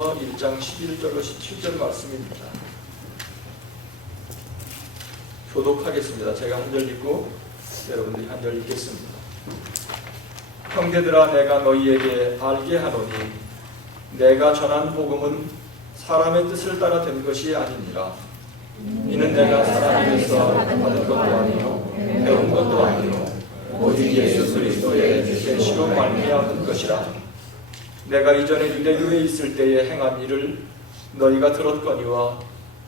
1장 11절로 17절 말씀입니다. 교독하겠습니다. 제가 한 절 읽고 여러분들이 한 절 읽겠습니다. 형제들아, 내가 너희에게 알게 하노니 내가 전한 복음은 사람의 뜻을 따라 된 것이 아니니라. 이는 내가 사람에게서 받은 것도 아니요 배운 것도 아니요 오직 예수 그리스도의 계시로 말미암은 것이라. 내가 이전에 유대교에 있을 때에 행한 일을 너희가 들었거니와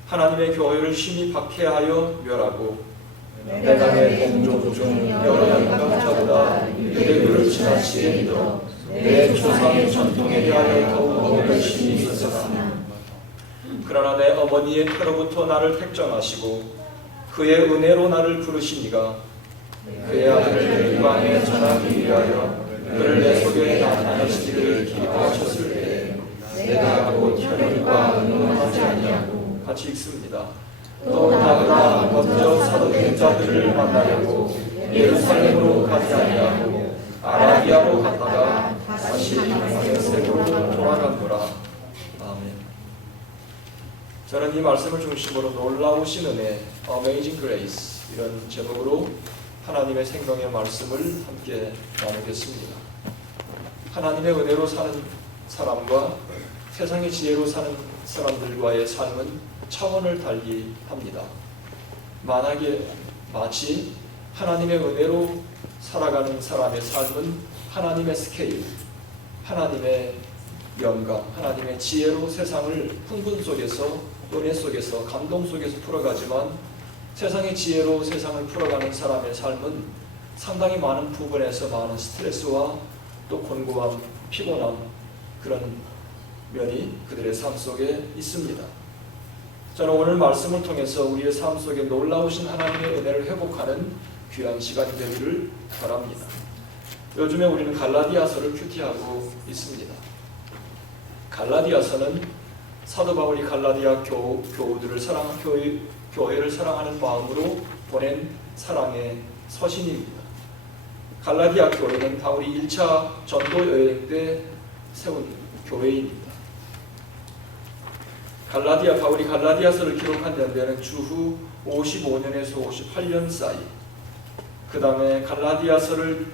하나님의 교회를 심히 박해하여 멸하고 내가 내 동족 중 여러 영감자보다 유대교를 지나치게 믿어 내 조상의 전통에 대하여 더욱 열심히 있었으나 그러나 내 어머니의 태로부터 나를 택정하시고 그의 은혜로 나를 부르시니가 그의 아들을 이방에 전하기 위하여 그를 내 속에 나타내시기를 기뻐하셨을 때 내가 곧 혈육과 의논하지 아니하고 같이 읽습니다. 또 나보다 먼저 사도된 자들을 만나려고 예루살렘으로 가지 아니하고 아라비아로 갔다가 다시 다메섹으로 돌아간노라. 아멘. 저는 이 말씀을 중심으로 놀라우신 은혜, Amazing Grace 이런 제목으로 하나님의 생명의 말씀을 함께 나누겠습니다. 하나님의 은혜로 사는 사람과 세상의 지혜로 사는 사람들과의 삶은 차원을 달리 합니다. 마치 하나님의 은혜로 살아가는 사람의 삶은 하나님의 스케일, 하나님의 영감, 하나님의 지혜로 세상을 흥분 속에서, 은혜 속에서, 감동 속에서 풀어가지만 세상의 지혜로 세상을 풀어가는 사람의 삶은 상당히 많은 부분에서 많은 스트레스와 또 곤고함, 피곤함 그런 면이 그들의 삶 속에 있습니다. 저는 오늘 말씀을 통해서 우리의 삶 속에 놀라우신 하나님의 은혜를 회복하는 귀한 시간이 되기를 바랍니다. 요즘에 우리는 갈라디아서를 큐티하고 있습니다. 갈라디아서는 사도 바울이 갈라디아 교우들을 교회를 사랑하는 마음으로 보낸 사랑의 서신입니다. 갈라디아 교회는 바울이 1차 전도 여행 때 세운 교회입니다. 바울이 갈라디아서를 기록한 연대는 주후 55년에서 58년 사이. 그 다음에 갈라디아서를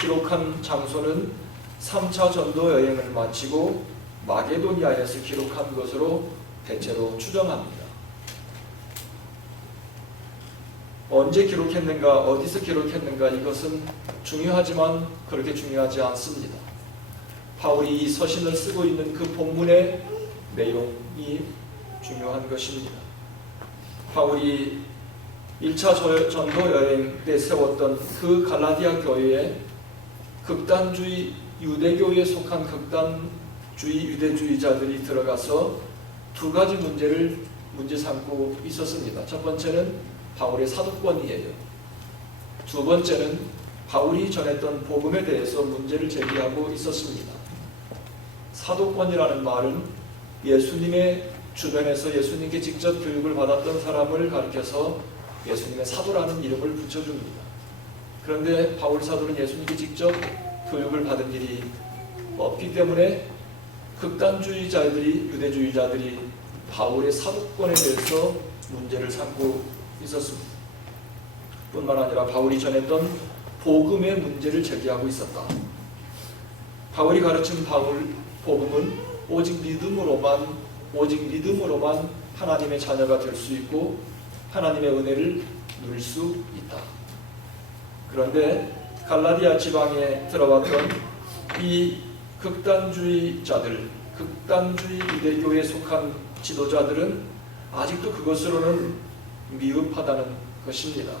기록한 장소는 3차 전도 여행을 마치고 마게도니아에서 기록한 것으로 대체로 추정합니다. 언제 기록했는가, 어디서 기록했는가 이것은 중요하지만 그렇게 중요하지 않습니다. 바울이 이 서신을 쓰고 있는 그 본문의 내용이 중요한 것입니다. 바울이 1차 전도 여행 때 세웠던 그 갈라디아 교회에 극단주의 유대교에 속한 극단주의 유대주의자들이 들어가서 두 가지 문제 삼고 있었습니다. 첫 번째는 바울의 사도권이에요. 두 번째는 바울이 전했던 복음에 대해서 문제를 제기하고 있었습니다. 사도권이라는 말은 예수님의 주변에서 예수님께 직접 교육을 받았던 사람을 가리켜서 예수님의 사도라는 이름을 붙여줍니다. 그런데 바울 사도는 예수님께 직접 교육을 받은 일이 없기 때문에 극단주의자들이, 유대주의자들이 바울의 사도권에 대해서 문제를 삼고 있었습니다. 뿐만 아니라 바울이 전했던 복음의 문제를 제기하고 있었다. 바울이 가르친 복음은 오직 믿음으로만 하나님의 자녀가 될 수 있고 하나님의 은혜를 누릴 수 있다. 그런데 갈라디아 지방에 들어왔던 이 극단주의 유대교에 속한 지도자들은 아직도 그것으로는 미흡하다는 것입니다.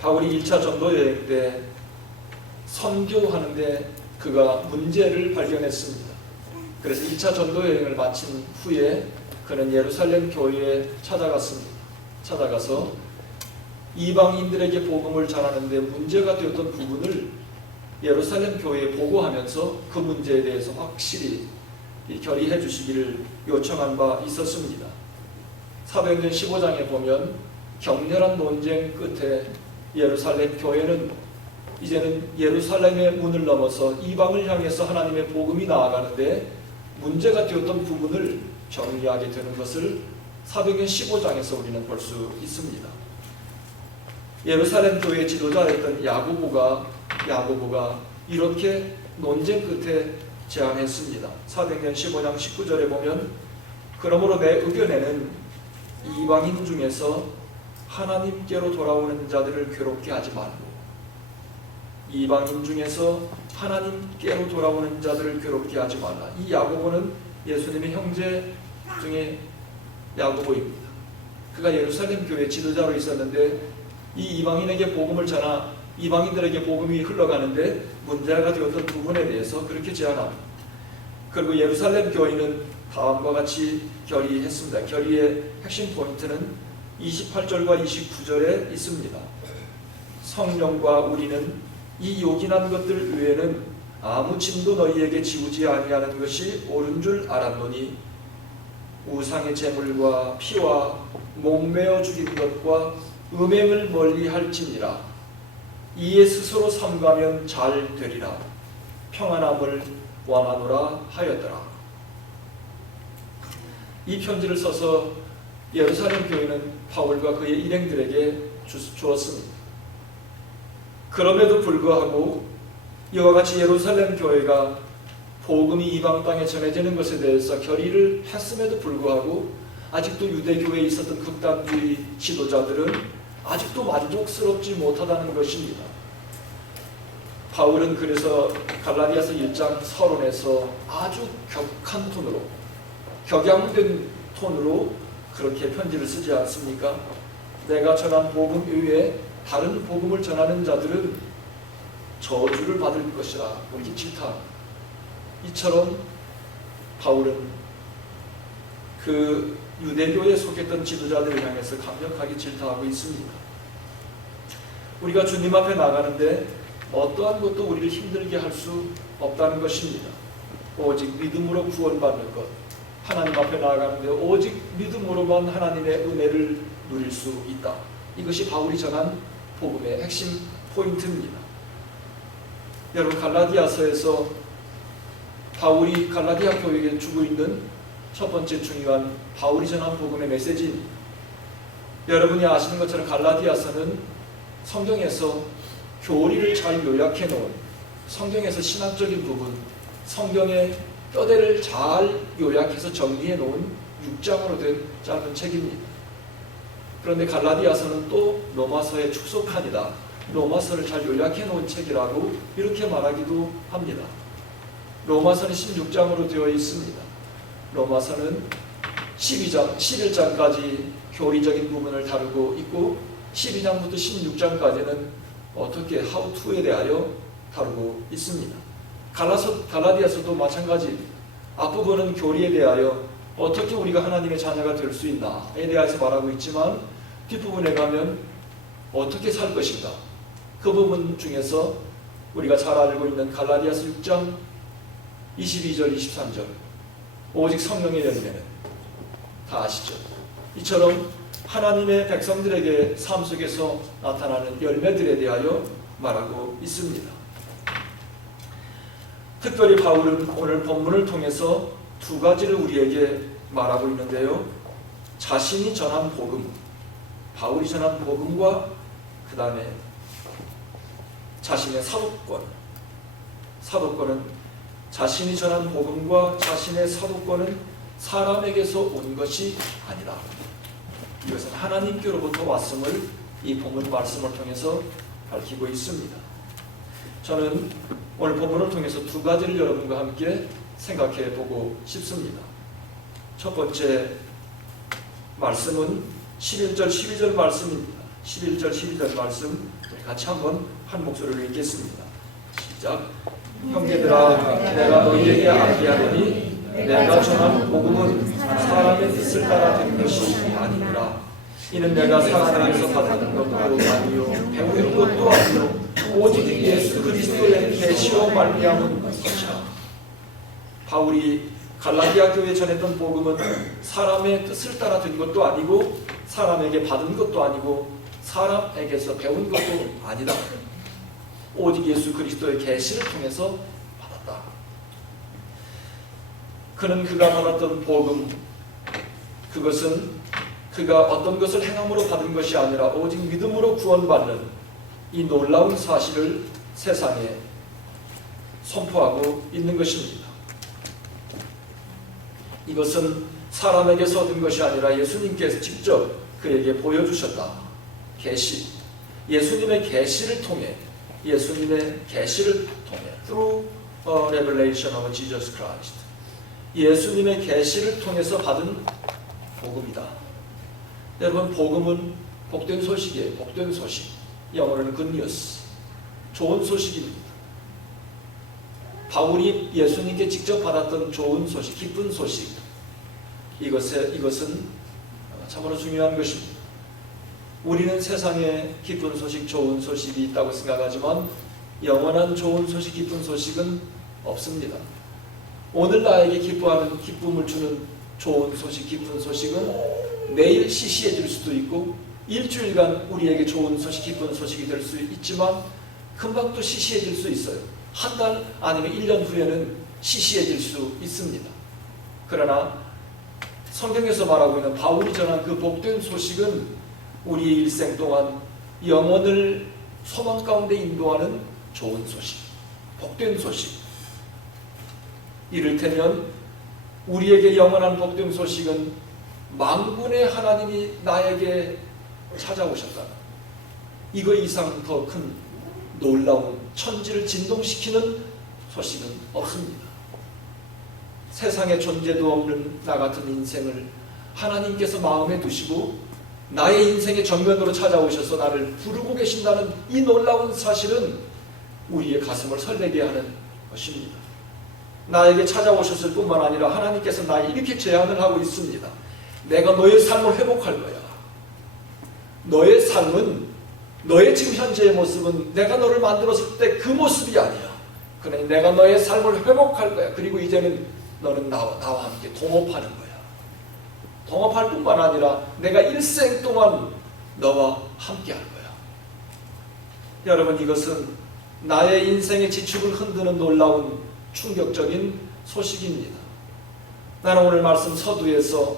바울이 1차 전도 여행 때 선교하는데 그가 문제를 발견했습니다. 그래서 1차 전도 여행을 마친 후에 그는 예루살렘 교회에 찾아가서 이방인들에게 복음을 전하는데 문제가 되었던 부분을 예루살렘 교회에 보고하면서 그 문제에 대해서 확실히 결의해 주시기를 요청한 바 있었습니다. 사도행전 15장에 보면 격렬한 논쟁 끝에 예루살렘 교회는 이제는 예루살렘의 문을 넘어서 이방을 향해서 하나님의 복음이 나아가는데 문제가 되었던 부분을 정리하게 되는 것을 사도행전 15장에서 우리는 볼 수 있습니다. 예루살렘 교회 지도자였던 야고보가 이렇게 논쟁 끝에 제안했습니다. 사도행전 15장 19절에 보면 그러므로 내 의견에는 이방인 중에서 하나님께로 돌아오는 자들을 괴롭게 하지 말고 이방인 중에서 하나님께로 돌아오는 자들을 괴롭게 하지 말라. 이 야고보는 예수님의 형제 중에 야고보입니다. 그가 예루살렘 교회 지도자로 있었는데 이 이방인에게 복음을 전하 이방인들에게 복음이 흘러가는데 문제가 되었던 부분에 대해서 그렇게 제안합니다. 그리고 예루살렘 교회는 다음과 같이 결의했습니다. 결의의 핵심 포인트는 28절과 29절에 있습니다. 성령과 우리는 이 요긴한 것들 외에는 아무 짐도 너희에게 지우지 아니하는 것이 옳은 줄 알았노니 우상의 제물과 피와 목매어 죽인 것과 음행을 멀리 할지니라. 이에 스스로 삼가면 잘 되리라. 평안함을 원하노라 하였더라. 이 편지를 써서 예루살렘 교회는 바울과 그의 일행들에게 주었습니다. 그럼에도 불구하고 이와 같이 예루살렘 교회가 복음이 이방 땅에 전해지는 것에 대해서 결의를 했음에도 불구하고 아직도 유대교회에 있었던 극단주의 지도자들은 아직도 만족스럽지 못하다는 것입니다. 바울은 그래서 갈라디아서 1장 서론에서 아주 격한 톤으로 격양된 톤으로 그렇게 편지를 쓰지 않습니까? 내가 전한 복음 이외에 다른 복음을 전하는 자들은 저주를 받을 것이라 이렇게 질타합니다. 이처럼 바울은 그 유대교에 속했던 지도자들을 향해서 강력하게 질타하고 있습니다. 우리가 주님 앞에 나가는데 어떠한 것도 우리를 힘들게 할 수 없다는 것입니다. 오직 믿음으로 구원받는 것, 하나님 앞에 나아가는데 오직 믿음으로만 하나님의 은혜를 누릴 수 있다. 이것이 바울이 전한 복음의 핵심 포인트입니다. 여러분, 갈라디아서에서 바울이 갈라디아 교회에게 주고 있는 첫 번째 중요한 바울이 전한 복음의 메시지입니다. 여러분이 아시는 것처럼 갈라디아서는 성경에서 교리를 잘 요약해 놓은, 성경에서 신학적인 부분, 성경의 뼈대를 잘 요약해서 정리해 놓은 6장으로 된 짧은 책입니다. 그런데 갈라디아서는 또 로마서의 축소판이다, 로마서를 잘 요약해 놓은 책이라고 이렇게 말하기도 합니다. 로마서는 16장으로 되어 있습니다. 로마서는 12장, 11장까지 교리적인 부분을 다루고 있고 12장부터 16장까지는 어떻게 how to에 대하여 다루고 있습니다. 갈라디아서도 마찬가지입니다. 앞부분은 교리에 대하여 어떻게 우리가 하나님의 자녀가 될 수 있나에 대해서 말하고 있지만 뒷부분에 가면 어떻게 살 것인가, 그 부분 중에서 우리가 잘 알고 있는 갈라디아서 6장 22절 23절 오직 성령의 열매는 다 아시죠? 이처럼 하나님의 백성들에게 삶 속에서 나타나는 열매들에 대하여 말하고 있습니다. 특별히 바울은 오늘 본문을 통해서 두 가지를 우리에게 말하고 있는데요. 자신이 전한 복음, 바울이 전한 복음과 그 다음에 자신의 사도권은 자신이 전한 복음과 자신의 사도권은 사람에게서 온 것이 아니라 이것은 하나님께로부터 왔음을 이 본문 말씀을 통해서 밝히고 있습니다. 저는 오늘 본문을 통해서 두 가지를 여러분과 함께 생각해 보고 싶습니다. 첫 번째 말씀은 11절 12절 말씀입니다. 11절 12절 말씀 우리 같이 한번 한 목소리로 읽겠습니다. 시작. 형제들아, 내가 너희에게 알게 하노니 내가 전한 복음은 사람의 뜻을 따라 된 것이 아니니라. 이는 내가 사람에게서 받은 것도 아니요 배운 것도 아니요 오직 예수 그리스도의 계시로 말미암은 것이라. 바울이 갈라디아 교회에 전했던 복음은 사람의 뜻을 따라 된 것도 아니고 사람에게 받은 것도 아니고 사람에게서 배운 것도 아니다. 오직 예수 그리스도의 계시를 통해서 받았다. 그는 그가 받았던 복음, 그것은 그가 어떤 것을 행함으로 받은 것이 아니라 오직 믿음으로 구원받는 이 놀라운 사실을 세상에 선포하고 있는 것입니다. 이것은 사람에게서 얻은 것이 아니라 예수님께서 직접 그에게 보여주셨다. 계시, 예수님의 계시를 통해, through a revelation of Jesus Christ, 예수님의 계시를 통해서 받은 복음이다. 여러분, 복음은 복된 소식이에요. 복된 소식. 영어로는 good news. 좋은 소식입니다. 바울이 예수님께 직접 받았던 좋은 소식, 기쁜 소식. 이것은 참으로 중요한 것입니다. 우리는 세상에 기쁜 소식, 좋은 소식이 있다고 생각하지만 영원한 좋은 소식, 기쁜 소식은 없습니다. 오늘 나에게 기쁨을 주는 좋은 소식, 기쁜 소식은 내일 시시해질 수도 있고 일주일간 우리에게 좋은 소식, 기쁜 소식이 될 수 있지만 금방 또 시시해질 수 있어요. 한 달 아니면 1년 후에는 시시해질 수 있습니다. 그러나 성경에서 말하고 있는 바울이 전한 그 복된 소식은 우리의 일생 동안 영혼을 소망 가운데 인도하는 좋은 소식, 복된 소식. 이를테면 우리에게 영원한 복된 소식은 만군의 하나님이 나에게 찾아오셨다. 이거 이상 더 큰 놀라운 천지를 진동시키는 소식은 없습니다. 세상에 존재도 없는 나 같은 인생을 하나님께서 마음에 두시고 나의 인생의 정면으로 찾아오셔서 나를 부르고 계신다는 이 놀라운 사실은 우리의 가슴을 설레게 하는 것입니다. 나에게 찾아오셨을 뿐만 아니라 하나님께서 나에게 이렇게 제안을 하고 있습니다. 내가 너의 삶을 회복할 거야. 너의 삶은, 너의 지금 현재의 모습은 내가 너를 만들었을 때 그 모습이 아니야. 그러니 내가 너의 삶을 회복할 거야. 그리고 이제는 너는 나와 함께 동업하는 거야. 동업할 뿐만 아니라 내가 일생 동안 너와 함께 할 거야. 여러분, 이것은 나의 인생의 지축을 흔드는 놀라운 충격적인 소식입니다. 나는 오늘 말씀 서두에서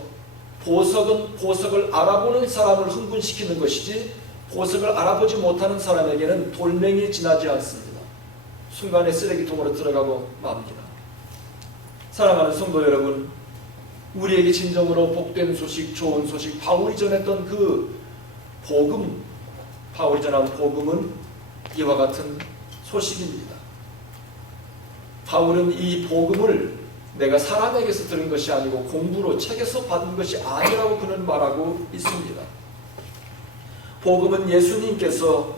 보석은 보석을 알아보는 사람을 흥분시키는 것이지 보석을 알아보지 못하는 사람에게는 돌멩이에 지나지 않습니다. 순간에 쓰레기통으로 들어가고 맙니다. 사랑하는 성도 여러분, 우리에게 진정으로 복된 소식, 좋은 소식, 바울이 전했던 그 복음, 바울이 전한 복음은 이와 같은 소식입니다. 바울은 이 복음을 내가 사람에게서 들은 것이 아니고 공부로 책에서 받은 것이 아니라고 그는 말하고 있습니다. 복음은 예수님께서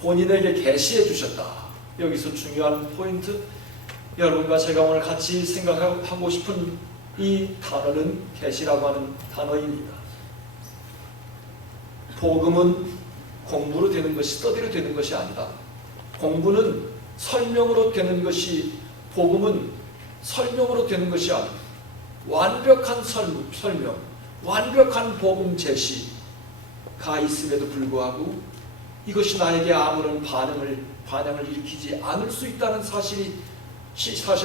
본인에게 계시해 주셨다. 여기서 중요한 포인트, 여러분과 제가 오늘 같이 생각하고 싶은 이 단어는 계시라고 하는 단어입니다. 복음은 공부로 되는 것이, 스터디로 되는 것이 아니다. 공부는 설명으로 되는 것이, 복음은 설명으로 되는 것이 아니다. 완벽한 설명, 완벽한 복음 제시가 있음에도 불구하고 이것이 나에게 아무런 반향을 일으키지 않을 수 있다는 사실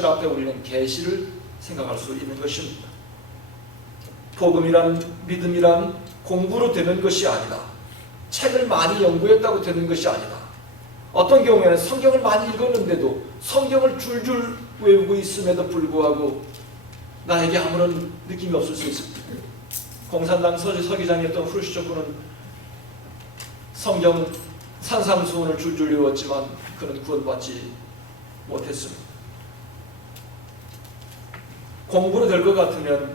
앞에 우리는 계시를 생각할 수 있는 것입니다. 복음이란, 믿음이란 공부로 되는 것이 아니다. 책을 많이 연구했다고 되는 것이 아니다. 어떤 경우에는 성경을 많이 읽었는데도 성경을 줄줄 외우고 있음에도 불구하고 나에게 아무런 느낌이 없을 수 있습니다. 공산당 서기장이었던 후르시초프는 성경 산상수훈을 줄줄 외웠지만 그는 구원받지 못했습니다. 공부로 될 것 같으면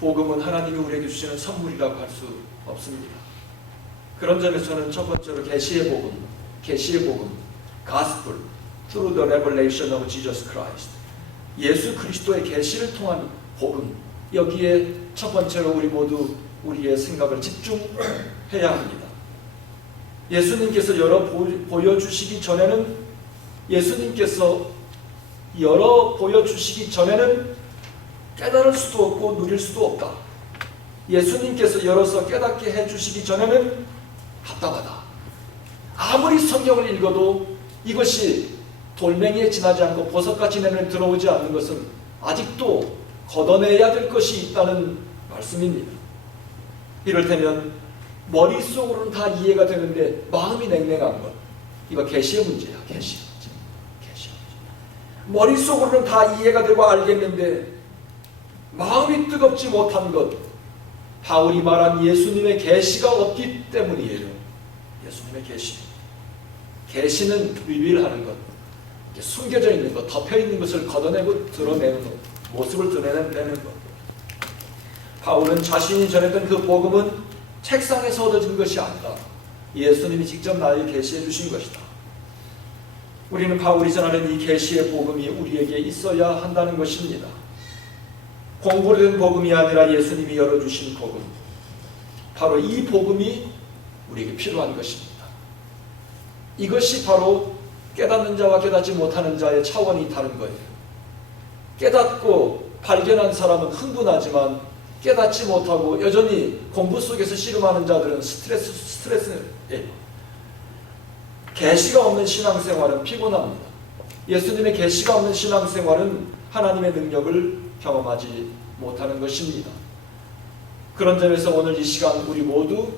복음은 하나님이 우리에게 주시는 선물이라고 할 수 없습니다. 그런 점에서는 첫 번째로 계시의 복음, Gospel, through the revelation of Jesus Christ, 예수 그리스도의 계시를 통한 복음, 여기에 첫 번째로 우리 모두 우리의 생각을 집중해야 합니다. 예수님께서 보여주시기 전에는 깨달을 수도 없고 누릴 수도 없다. 예수님께서 열어서 깨닫게 해주시기 전에는 답답하다. 아무리 성경을 읽어도 이것이 돌멩이에 지나지 않고 보석같이 내면 들어오지 않는 것은 아직도 걷어내야 될 것이 있다는 말씀입니다. 이를테면 머릿속으로는 다 이해가 되는데 마음이 냉랭한 것, 이거 계시의 문제야. 계시의 문제. 머릿속으로는 다 이해가 되고 알겠는데 마음이 뜨겁지 못한 것, 바울이 말한 예수님의 계시가 없기 때문이에요. 예수님의 계시. 계시는 리빌하는 것, 숨겨져 있는 것, 덮여 있는 것을 걷어내고 드러내는 것, 모습을 드러내는 것. 바울은 자신이 전했던 그 복음은 책상에서 얻어진 것이 아니라 예수님이 직접 나에게 계시해 주신 것이다. 우리는 바울이 전하는 이 계시의 복음이 우리에게 있어야 한다는 것입니다. 공부로 된 복음이 아니라 예수님이 열어주신 복음, 바로 이 복음이 우리에게 필요한 것입니다. 이것이 바로 깨닫는 자와 깨닫지 못하는 자의 차원이 다른 거예요. 깨닫고 발견한 사람은 흥분하지만 깨닫지 못하고 여전히 공부 속에서 씨름하는 자들은 스트레스예요. 계시가 없는 신앙생활은 피곤합니다. 예수님의 계시가 없는 신앙생활은 하나님의 능력을 경험하지 못하는 것입니다. 그런 점에서 오늘 이 시간 우리 모두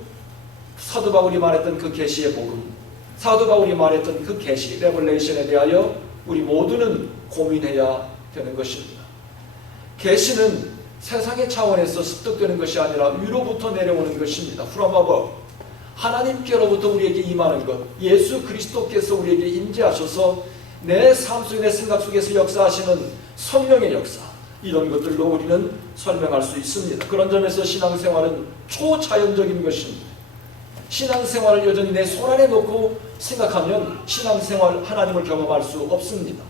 사도 바울이 말했던 그 계시의 복음, 사도 바울이 말했던 그 계시, 레벨레이션에 대하여 우리 모두는 고민해야 되는 것입니다. 계시는 세상의 차원에서 습득되는 것이 아니라 위로부터 내려오는 것입니다. From above. 하나님께로부터 우리에게 임하는 것, 예수 그리스도께서 우리에게 임재하셔서 내 삶 속에, 내 생각 속에서 역사하시는 성령의 역사, 이런 것들로 우리는 설명할 수 있습니다. 그런 점에서 신앙생활은 초자연적인 것입니다. 신앙생활을 여전히 내 손안에 놓고 생각하면 신앙생활, 하나님을 경험할 수 없습니다.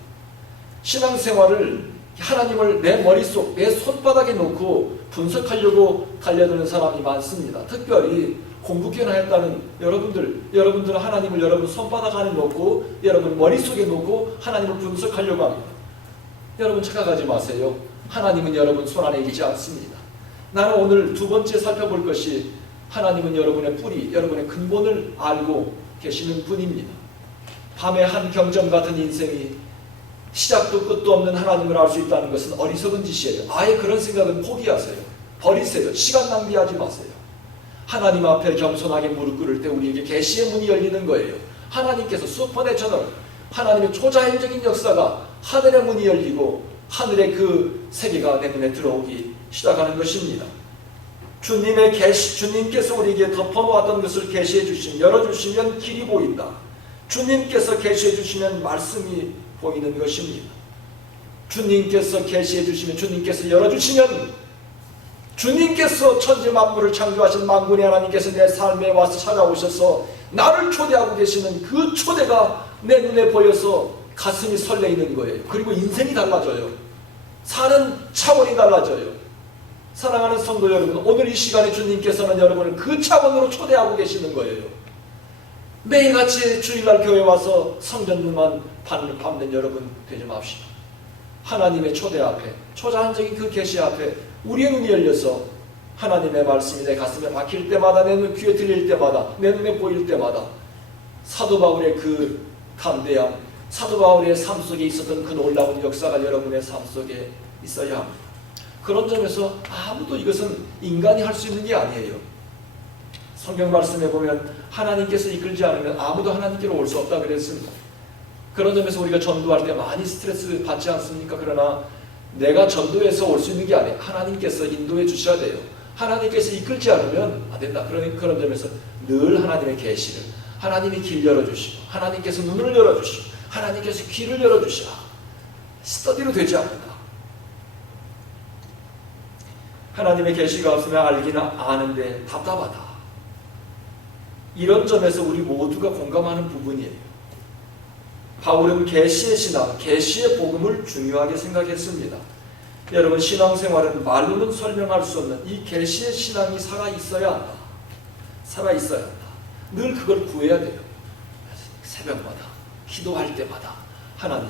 신앙생활을 하나님을 내 머릿속, 내 손바닥에 놓고 분석하려고 달려드는 사람이 많습니다. 특별히 공부교나 했다는 여러분들은 하나님을 여러분 손바닥 안에 놓고 여러분 머릿속에 놓고 하나님을 분석하려고 합니다. 여러분 착각하지 마세요. 하나님은 여러분 손안에 있지 않습니다. 나는 오늘 두 번째 살펴볼 것이 하나님은 여러분의 뿌리, 여러분의 근본을 알고 계시는 분입니다. 밤의 한 경점 같은 인생이 시작도 끝도 없는 하나님을 알 수 있다는 것은 어리석은 짓이에요. 아예 그런 생각은 포기하세요. 버리세요. 시간 낭비하지 마세요. 하나님 앞에 겸손하게 무릎 꿇을 때 우리에게 계시의 문이 열리는 거예요. 하나님께서 슈퍼내처널, 하나님의 초자연적인 역사가 하늘의 문이 열리고 하늘의 그 세계가 내 눈에 들어오기 시작하는 것입니다. 주님의 계시, 주님께서 우리에게 덮어놓았던 것을 계시해 주시면, 열어주시면 길이 보인다. 주님께서 계시해 주시면 말씀이 보이는 것입니다. 주님께서 계시해 주시면, 주님께서 열어주시면, 주님께서 천지 만물을 창조하신 만군의 하나님께서 내 삶에 와서 찾아오셔서 나를 초대하고 계시는 그 초대가 내 눈에 보여서 가슴이 설레이는 거예요. 그리고 인생이 달라져요. 사는 차원이 달라져요. 사랑하는 성도 여러분, 오늘 이 시간에 주님께서는 여러분을 그 차원으로 초대하고 계시는 거예요. 매일같이 주일날 교회 와서 성전문만 밟는 여러분 되지 맙시다. 하나님의 초대 앞에, 초자연적인 그 계시 앞에 우리의 눈이 열려서 하나님의 말씀이 내 가슴에 박힐 때마다, 내 눈 귀에 들릴 때마다, 내 눈에 보일 때마다 사도 바울의 그 담대함, 사도 바울의 삶 속에 있었던 그 놀라운 역사가 여러분의 삶 속에 있어야 합니다. 그런 점에서 아무도 이것은 인간이 할 수 있는 게 아니에요. 성경 말씀에 보면 하나님께서 이끌지 않으면 아무도 하나님께로 올 수 없다 그랬습니다. 그런 점에서 우리가 전도할 때 많이 스트레스 받지 않습니까? 그러나 내가 전도해서 올 수 있는 게 아니에요. 하나님께서 인도해 주셔야 돼요. 하나님께서 이끌지 않으면 안 된다. 그런 점에서 늘 하나님의 계시를, 하나님이 길 열어주시고, 하나님께서 눈을 열어주시고, 하나님께서 귀를 열어주시라. 스터디로 되지 않는다. 하나님의 계시가 없으면 알기는 아는데 답답하다. 이런 점에서 우리 모두가 공감하는 부분이에요. 바울은 계시의 신앙, 계시의 복음을 중요하게 생각했습니다. 여러분, 신앙생활은 말로는 설명할 수 없는 이 계시의 신앙이 살아있어야 한다. 살아있어야 한다. 늘 그걸 구해야 돼요. 새벽마다, 기도할 때마다 하나님,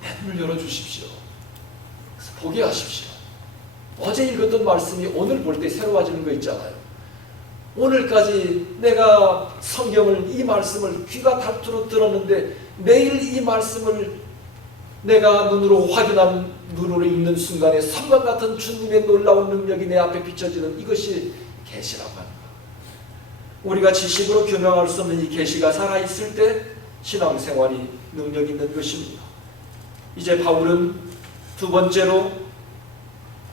내 눈을 열어주십시오. 보게 하십시오. 어제 읽었던 말씀이 오늘 볼 때 새로워지는 거 있잖아요. 오늘까지 내가 성경을, 이 말씀을 귀가 닳도록 들었는데 내일 이 말씀을 내가 눈으로 확인한 눈으로 읽는 순간에 성과 같은 주님의 놀라운 능력이 내 앞에 비춰지는 이것이 계시라고 하는 것. 우리가 지식으로 규명할 수 없는 이 계시가 살아있을 때 신앙생활이 능력 있는 것입니다. 이제 바울은 두 번째로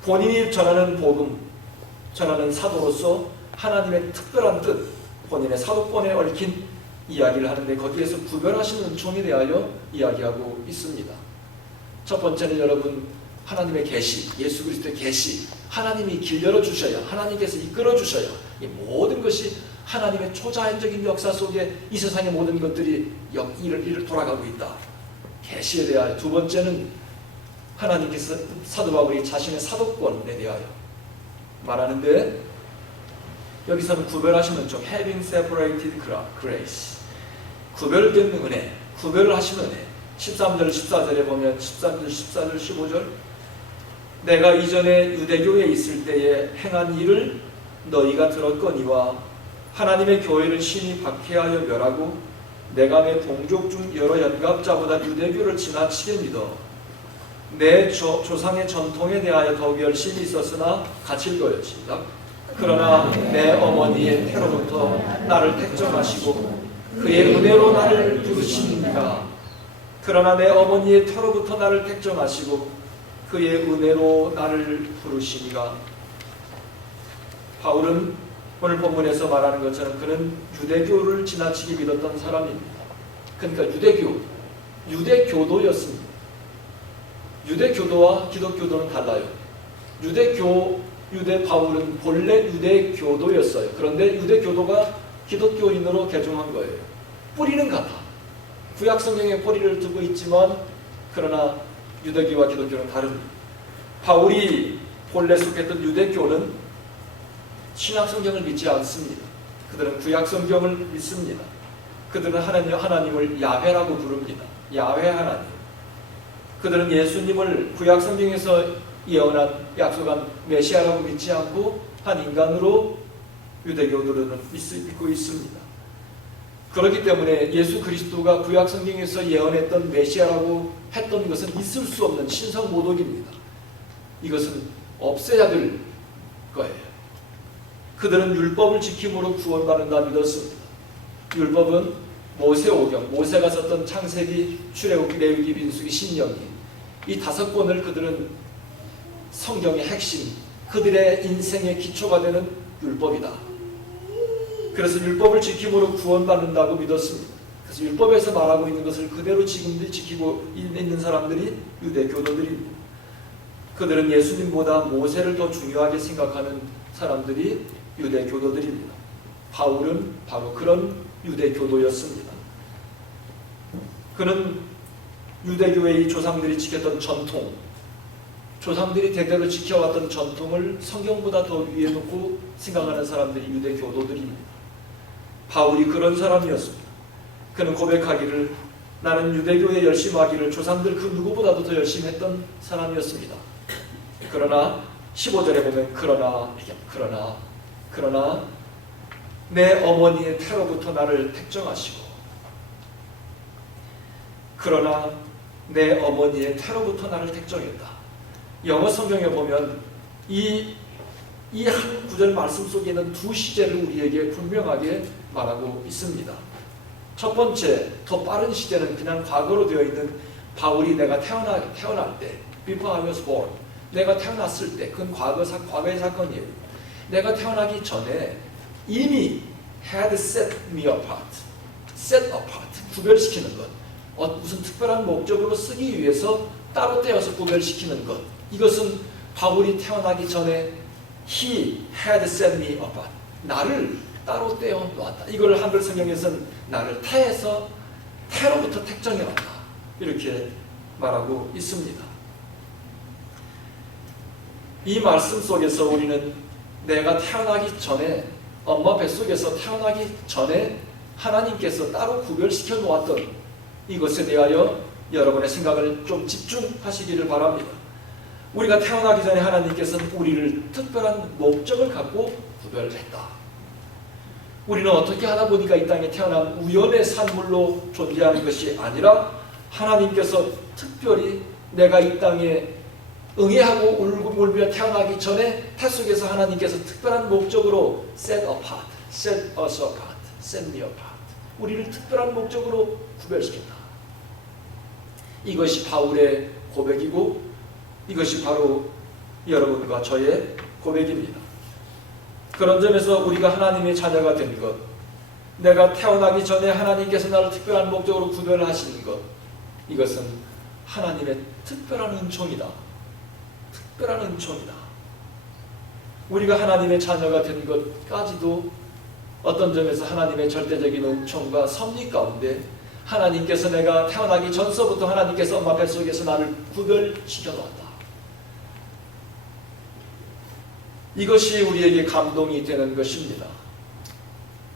본인이 전하는 복음, 전하는 사도로서 하나님의 특별한 뜻, 본인의 사도권에 얽힌 이야기를 하는데 거기에서 구별하시는 은총에 대하여 이야기하고 있습니다. 첫 번째는 여러분 하나님의 계시, 예수 그리스도의 계시, 하나님이 길 열어주셔야, 하나님께서 이끌어주셔야 이 모든 것이 하나님의 초자연적인 역사 속에 이 세상의 모든 것들이 일을 돌아가고 있다. 계시에 대하여. 두 번째는 하나님께서 사도 바울이 자신의 사도권에 대하여 말하는데 여기서는 구별하시는 좀 having separated grace, 구별된 은혜, 구별을 하신 은혜. 13절 14절에 보면 13절 14절 15절 내가 이전에 유대교에 있을 때에 행한 일을 너희가 들었거니와 하나님의 교회를 신이 박해하여 멸하고 내가 내 동족 중 여러 연갑자보다 유대교를 지나치게 믿어 내 조상의 전통에 대하여 더욱 열심히 있었으나 같이 읽어요. 시작. 그러나 내 어머니의 태로부터 나를 택정하시고 그의 은혜로 나를 부르시니까. 그러나 내 어머니의 태로부터 나를 택정하시고 그의 은혜로 나를 부르시니가. 바울은 오늘 본문에서 말하는 것처럼 그는 유대교를 지나치게 믿었던 사람입니다. 그러니까 유대교도였습니다. 유대교도와 기독교도는 달라요. 유대 바울은 본래 유대교도였어요. 그런데 유대교도가 기독교인으로 개종한 거예요. 뿌리는 같아. 구약성경에 뿌리를 두고 있지만 그러나 유대교와 기독교는 다릅니다. 바울이 본래 속했던 유대교는 신약성경을 믿지 않습니다. 그들은 구약성경을 믿습니다. 그들은 하나님을 야훼라고 부릅니다. 야훼 하나님. 그들은 예수님을 구약성경에서 예언한 약속한 메시아라고 믿지 않고 한 인간으로 유대교들은 믿고 있습니다. 그렇기 때문에 예수 그리스도가 구약성경에서 예언했던 메시아라고 했던 것은 있을 수 없는 신성모독입니다. 이것은 없애야 될 거예요. 그들은 율법을 지킴으로 구원받는다 믿었습니다. 율법은 모세오경, 모세가 썼던 창세기, 출애굽기, 레위기, 민수기, 신명기 이 5권을 그들은 성경의 핵심, 그들의 인생의 기초가 되는 율법이다. 그래서 율법을 지킴으로 구원받는다고 믿었습니다. 그래서 율법에서 말하고 있는 것을 그대로 지금도 지키고 있는 사람들이 유대교도들입니다. 그들은 예수님보다 모세를 더 중요하게 생각하는 사람들이 유대교도들입니다. 바울은 바로 그런 유대교도였습니다. 그는 유대교의 조상들이 지켰던 전통, 조상들이 대대로 지켜왔던 전통을 성경보다 더 위에 놓고 생각하는 사람들이 유대교도들입니다. 바울이 그런 사람이었습니다. 그는 고백하기를 나는 유대교에 열심히 하기를 조상들 그 누구보다도 더 열심히 했던 사람이었습니다. 그러나 15절에 보면 그러나 내 어머니의 태로부터 나를 택정하시고 그러나 내 어머니의 태로부터 나를 택정했다. 영어 성경에 보면 이 한 구절 말씀 속에 있는 두 시제를 우리에게 분명하게 말하고 있습니다. 첫 번째, 더 빠른 시제는 그냥 과거로 되어 있는 바울이 내가 태어날 때 Before I was born 내가 태어났을 때 그건 과거의 사건이에요. 내가 태어나기 전에 이미 had set me apart, set apart, 구별시키는 것, 무슨 특별한 목적으로 쓰기 위해서 따로 떼어서 구별시키는 것, 이것은 바울이 태어나기 전에 he had set me apart, 나를 따로 떼어 놓았다. 이걸 한글 성경에서는 나를 태로부터 택정해 놨다, 이렇게 말하고 있습니다. 이 말씀 속에서 우리는 내가 태어나기 전에, 엄마 뱃속에서 태어나기 전에 하나님께서 따로 구별시켜 놓았던 이것에 대하여 여러분의 생각을 좀 집중하시기를 바랍니다. 우리가 태어나기 전에 하나님께서는 우리를 특별한 목적을 갖고 구별했다. 우리는 어떻게 하다 보니까 이 땅에 태어난 우연의 산물로 존재하는 것이 아니라 하나님께서 특별히 내가 이 땅에 응애하고 울고 울며 태어나기 전에 태 속에서 하나님께서 특별한 목적으로 set apart, set us apart, set me apart, 우리를 특별한 목적으로 구별시켰다. 이것이 바울의 고백이고 이것이 바로 여러분과 저의 고백입니다. 그런 점에서 우리가 하나님의 자녀가 된 것, 내가 태어나기 전에 하나님께서 나를 특별한 목적으로 구별하신 것, 이것은 하나님의 특별한 은총이다. 특별한 은총이다. 우리가 하나님의 자녀가 된 것까지도 어떤 점에서 하나님의 절대적인 은총과 섭리 가운데 하나님께서 내가 태어나기 전서부터 하나님께서 엄마 뱃속에서 나를 구별시켜 놓았다. 이것이 우리에게 감동이 되는 것입니다.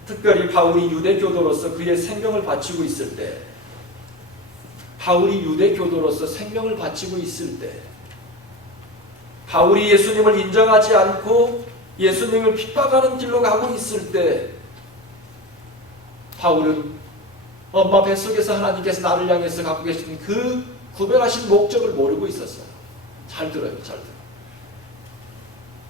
특별히 바울이 유대 교도로서 그의 생명을 바치고 있을 때, 바울이 유대 교도로서 생명을 바치고 있을 때, 바울이 예수님을 인정하지 않고 예수님을 핍박하는 길로 가고 있을 때, 바울은 엄마 뱃속에서 하나님께서 나를 향해서 갖고 계신 그 구별하신 목적을 모르고 있었어요. 잘 들어요, 잘 들어요.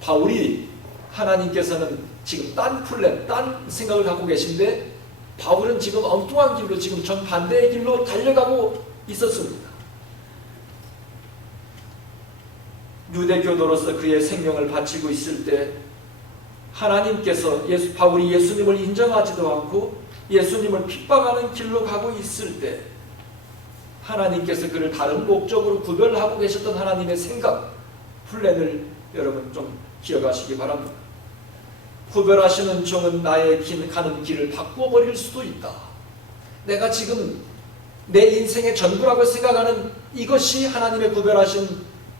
바울이 하나님께서는 지금 딴 플랜, 딴 생각을 갖고 계신데 바울은 지금 엉뚱한 길로, 지금 정반대의 길로 달려가고 있었습니다. 유대교도로서 그의 생명을 바치고 있을 때 하나님께서 바울이 예수님을 인정하지도 않고 예수님을 핍박하는 길로 가고 있을 때 하나님께서 그를 다른 목적으로 구별하고 계셨던 하나님의 생각, 플랜을 여러분 좀 기억하시기 바랍니다. 구별하시는 은총은 나의 가는 길을 바꿔버릴 수도 있다. 내가 지금 내 인생의 전부라고 생각하는 이것이 하나님의 구별하신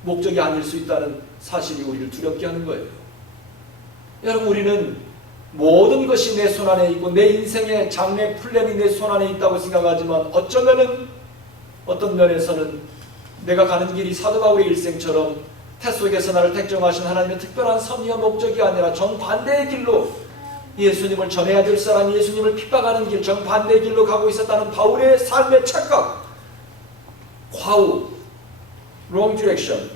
목적이 아닐 수 있다는 사실이 우리를 두렵게 하는 거예요. 여러분, 우리는 모든 것이 내 손안에 있고 내 인생의 장래 플랜이 내 손안에 있다고 생각하지만 어쩌면은 어떤 면에서는 내가 가는 길이 사도 바울의 일생처럼 태 속에서 나를 택정하신 하나님의 특별한 섭리와 목적이 아니라 정반대의 길로 예수님을 전해야 될 사람이 예수님을 핍박하는 길, 정반대의 길로 가고 있었다는 바울의 삶의 착각, 과우, wrong direction,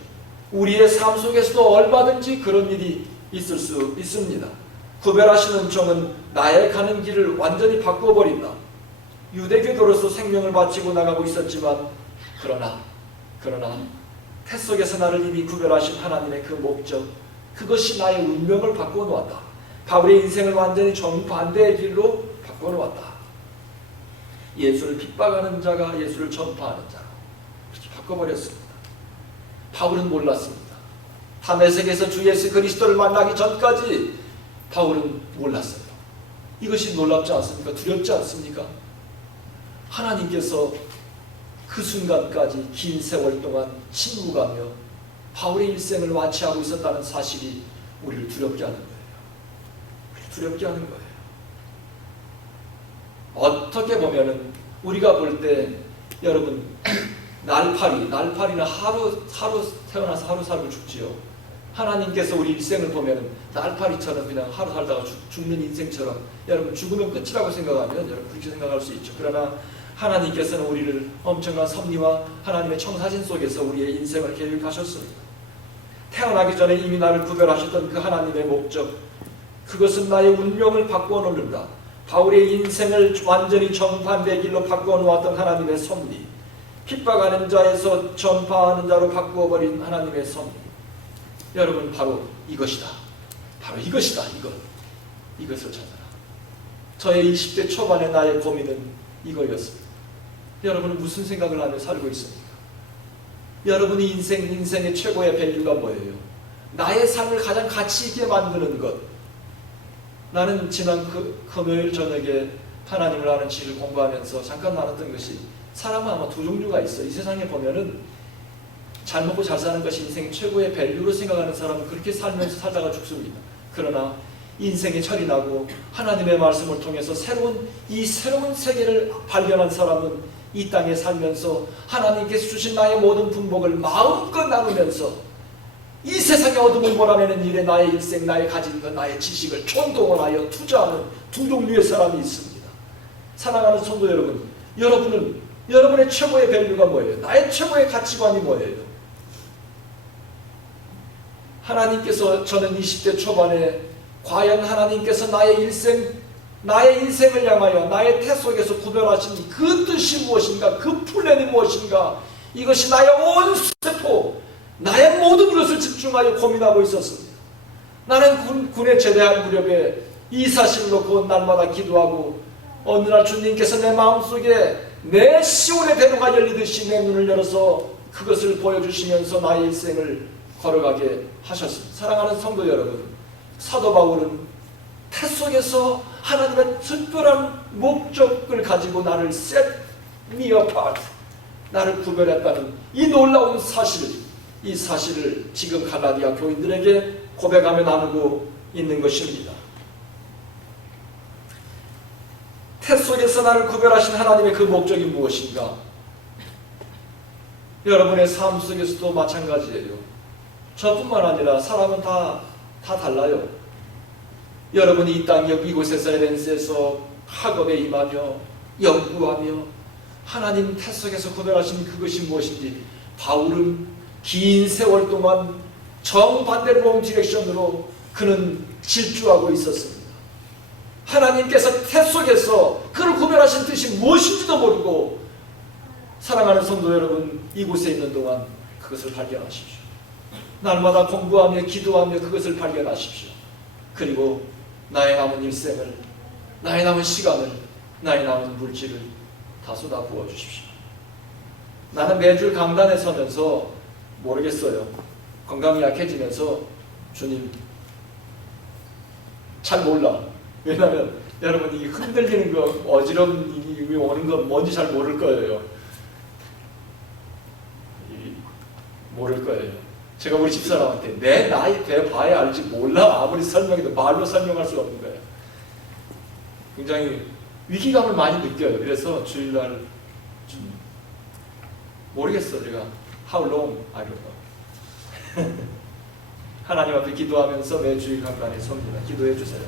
우리의 삶 속에서도 얼마든지 그런 일이 있을 수 있습니다. 구별하시는 은총은 나의 가는 길을 완전히 바꿔버린다. 유대교도로서 생명을 바치고 나가고 있었지만 그러나 태 속에서 나를 이미 구별하신 하나님의 그 목적, 그것이 나의 운명을 바꿔놓았다. 바울의 인생을 완전히 정반대의 길로 바꿔놓았다. 예수를 핍박하는 자가 예수를 전파하는 자로 그렇게 바꿔버렸습니다. 바울은 몰랐습니다. 다메섹에서 주 예수 그리스도를 만나기 전까지 바울은 몰랐어요. 이것이 놀랍지 않습니까? 두렵지 않습니까? 하나님께서 그 순간까지 긴 세월 동안 침묵하며 바울의 일생을 완치하고 있었다는 사실이 우리를 두렵게 하는 거예요. 두렵게 하는 거예요. 어떻게 보면은 우리가 볼 때 여러분 날파리는 하루 태어나서 하루 살고 죽지요. 하나님께서 우리 일생을 보면은 날파리처럼 그냥 하루 살다가 죽는 인생처럼 여러분 죽으면 끝이라고 생각하면 여러분 그렇게 생각할 수 있죠. 그러나 하나님께서는 우리를 엄청난 섭리와 하나님의 청사진 속에서 우리의 인생을 계획하셨습니다. 태어나기 전에 이미 나를 구별하셨던 그 하나님의 목적, 그것은 나의 운명을 바꾸어 놓는다. 바울의 인생을 완전히 정반대의 길로 바꾸어 놓았던 하나님의 섭리, 핍박하는 자에서 전파하는 자로 바꾸어 버린 하나님의 섭리, 여러분 바로 이것이다. 바로 이것이다. 이것을 찾아라. 저의 20대 초반의 나의 고민은 이거였습니다. 여러분은 무슨 생각을 하며 살고 있습니까? 여러분이 인생의 최고의 밸류가 뭐예요? 나의 삶을 가장 가치 있게 만드는 것. 나는 지난 금요일 저녁에 하나님을 아는 지를 공부하면서 잠깐 나눴던 것이, 사람은 아마 두 종류가 있어. 이 세상에 보면은 잘 먹고 잘 사는 것이 인생의 최고의 밸류로 생각하는 사람은 그렇게 살면서 살다가 죽습니다. 그러나 인생의 철이 나고 하나님의 말씀을 통해서 새로운 세계를 발견한 사람은 이 땅에 살면서 하나님께서 주신 나의 모든 분복을 마음껏 나누면서 이 세상의 어둠을 몰아내는 일에 나의 일생, 나의 가진 것, 나의 지식을 총동원하여 투자하는 두 종류의 사람이 있습니다. 사랑하는 성도 여러분, 여러분의 최고의 밸류가 뭐예요? 나의 최고의 가치관이 뭐예요? 하나님께서 저는 20대 초반에 과연 하나님께서 나의 인생을 향하여 나의 태 속에서 구별하신 그 뜻이 무엇인가, 그 플랜이 무엇인가, 이것이 나의 온 세포, 나의 모든 것을 집중하여 고민하고 있었습니다. 나는 군에 제대할 무렵에 이 사실을 놓고 날마다 기도하고, 어느 날 주님께서 내 마음속에 내 시온의 대로가 열리듯이 내 눈을 열어서 그것을 보여주시면서 나의 일생을 걸어가게 하셨습니다. 사랑하는 성도 여러분, 사도 바울은 태 속에서 하나님의 특별한 목적을 가지고 나를 set me apart, 나를 구별했다는 이 놀라운 사실, 이 사실을 지금 갈라디아 교인들에게 고백하며 나누고 있는 것입니다. 태 속에서 나를 구별하신 하나님의 그 목적이 무엇인가? 여러분의 삶 속에서도 마찬가지예요. 저뿐만 아니라 사람은 다 달라요. 여러분이 이 땅 이곳에서 에덴스에서 학업에 임하며 연구하며 하나님 태 속에서 구별하신 그것이 무엇인지, 바울은 긴 세월 동안 정반대로 롱 디렉션으로 그는 질주하고 있었습니다. 하나님께서 태 속에서 그를 구별하신 뜻이 무엇인지도 모르고, 사랑하는 성도 여러분, 이곳에 있는 동안 그것을 발견하십시오. 날마다 공부하며 기도하며 그것을 발견하십시오. 그리고 나의 남은 일생을, 나의 남은 시간을, 나의 남은 물질을 다 쏟아 부어주십시오. 나는 매주 강단에 서면서 모르겠어요. 건강이 약해지면서 주님 잘 몰라. 왜냐하면 여러분 이 흔들리는 거, 어지럼이 오는 건 뭔지 잘 모를 거예요. 모를 거예요. 제가 우리 집사람한테 내 나이 돼 봐야 알지 몰라 아무리 설명해도 말로 설명할 수 없는 거예요. 굉장히 위기감을 많이 느껴요. 그래서 주일날 좀 모르겠어. 제가 how long I don't know. 하나님 앞에 기도하면서 매주일 강단에 섭니다. 기도해 주세요.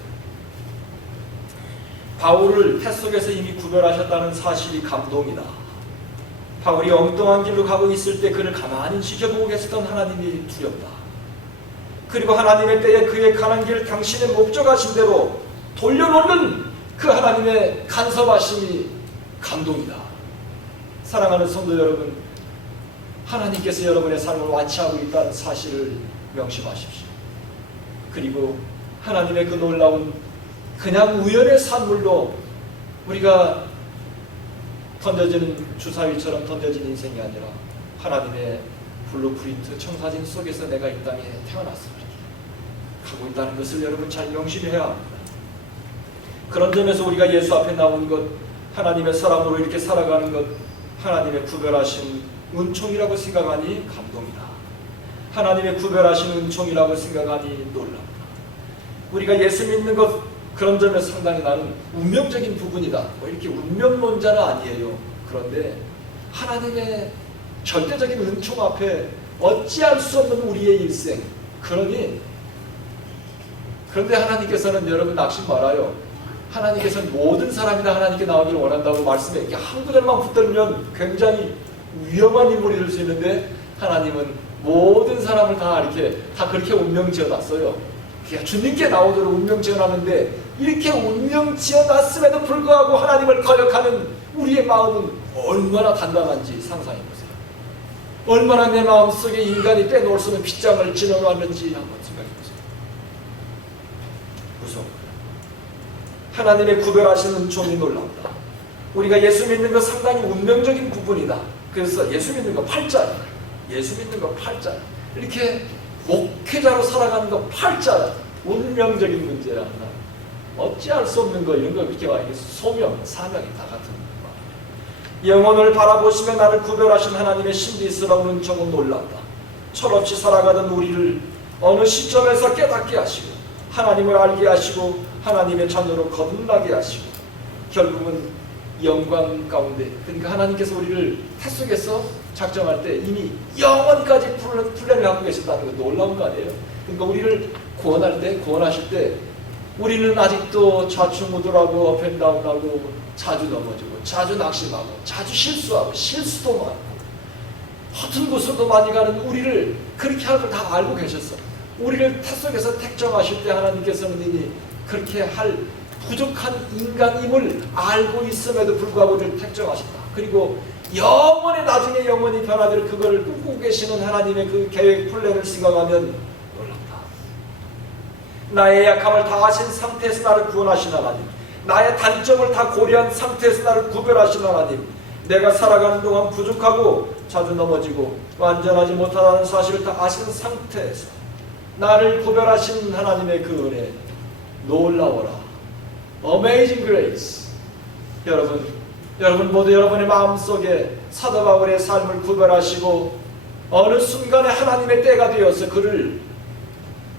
바울을 태 속에서 이미 구별하셨다는 사실이 감동이다. 바울이 엉뚱한 길로 가고 있을 때 그를 가만히 지켜보고 계셨던 하나님이 두렵다. 그리고 하나님의 때에 그의 가는 길 당신의 목적하신 대로 돌려놓는 그 하나님의 간섭하심이 감동이다. 사랑하는 성도 여러분, 하나님께서 여러분의 삶을 완치하고 있다는 사실을 명심하십시오. 그리고 하나님의 그 놀라운 그냥 우연의 산물로 우리가 던져지는 주사위처럼 던져진 인생이 아니라 하나님의 블루프린트 청사진 속에서 내가 이 땅에 태어났습니다. 가고 있다는 것을 여러분 잘 명심해야 합니다. 그런 점에서 우리가 예수 앞에 나온 것, 하나님의 사람으로 이렇게 살아가는 것, 하나님의 구별하신 은총이라고 생각하니 감동이다. 하나님의 구별하신 은총이라고 생각하니 놀랍다. 우리가 예수 믿는 것, 그런 점에서 상당히 나는 운명적인 부분이다. 뭐 이렇게 운명론자는 아니에요. 그런데 하나님의 절대적인 은총 앞에 어찌할 수 없는 우리의 일생. 그런데 하나님께서는 여러분 낙심 말아요. 하나님께서는 모든 사람이 다 하나님께 나오기를 원한다고 말씀해. 이렇게 한 구절만 붙들면 굉장히 위험한 인물이 될 수 있는데, 하나님은 모든 사람을 다 그렇게 운명 지어놨어요. 주님께 나오도록 운명 지어놨는데, 이렇게 운명 지어놨음에도 불구하고 하나님을 거역하는 우리의 마음은 얼마나 단단한지 상상해보세요. 얼마나 내 마음속에 인간이 빼놓을 수 없는 빗장을 지어놨는지 한번 생각해보세요. 무서워요. 하나님의 구별하신 은총이 놀랍다. 우리가 예수 믿는 것 상당히 운명적인 부분이다. 그래서 예수 믿는 거 8자야. 예수 믿는 거 8자야. 이렇게 목회자로 살아가는 거 8자야. 운명적인 문제야. 어찌할 수 없는 거, 이런 거 이렇게 와. 이게 소명, 사명이 다 같은 거야. 영혼을 바라보시며 나를 구별하신 하나님의 신비스러운 은총은 놀랍다. 철없이 살아가던 우리를 어느 시점에서 깨닫게 하시고, 하나님을 알게 하시고, 하나님의 자녀로 거듭나게 하시고, 결국은 영광 가운데, 그러니까 하나님께서 우리를 태 속에서 작정할 때 이미 영원까지 플랜을 갖고 계셨다는 거 놀라운 거 아니에요? 그러니까 우리를 구원하실 때 우리는 아직도 좌충우돌하고 업앤다운하고 자주 넘어지고 자주 낙심하고 자주 실수하고 실수도 많고 허튼 곳으로도 많이 가는 우리를 그렇게 하는 걸 다 알고 계셨어요. 우리를 태 속에서 택정하실 때 하나님께서는 이미 그렇게 할 부족한 인간임을 알고 있음에도 불구하고 우리를 택정하셨다. 그리고 영원히 나중에 영원히 변화될 그거를 꿈꾸고 계시는 하나님의 그 계획 플랜을 생각하면 놀랍다. 나의 약함을 다 아신 상태에서 나를 구원하신 하나님, 나의 단점을 다 고려한 상태에서 나를 구별하신 하나님, 내가 살아가는 동안 부족하고 자주 넘어지고 완전하지 못하다는 사실을 다 아신 상태에서 나를 구별하신 하나님의 그 은혜, 놀라워라. Amazing Grace. 여러분 모두 여러분의 마음속에 사도 바울의 삶을 구별하시고 어느 순간에 하나님의 때가 되어서 그를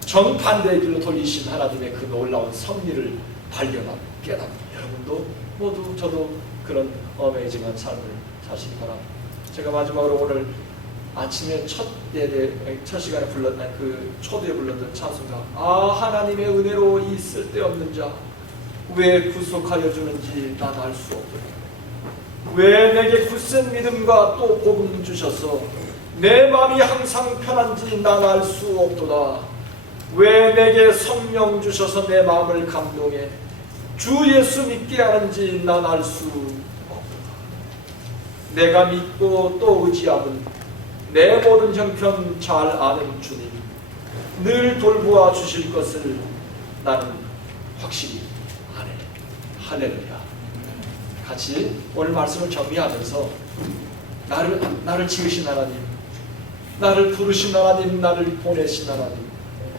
정반대의 길로 돌리신 하나님의 그 놀라운 섭리를 발견하고 깨닫고, 여러분도 모두 저도 그런 어메이징한 삶을 사시기 바랍니다. 제가 마지막으로 오늘 아침에 첫 시간에 불렀던 그 초두에 불렀던 찬송가, 아 하나님의 은혜로 이 쓸데없는 자 왜 구속하여 주는지 난 알 수 없도다. 왜 내게 굳센 믿음과 또 복음 주셔서 내 마음이 항상 편한지 난 알 수 없도다. 왜 내게 성령 주셔서 내 마음을 감동해 주 예수 믿게 하는지 난 알 수 없도다. 내가 믿고 또 의지함은 내 모든 형편 잘 아는 주님, 늘 돌보아 주실 것을 나는 확실히 아네. 할렐루야. 같이 오늘 말씀을 정리하면서 나를 지으신 하나님, 나를 부르신 하나님, 나를 보내신 하나님,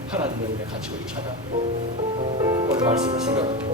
하나님의 은혜 같이 우리 찬양, 오늘 말씀을 생각합니다.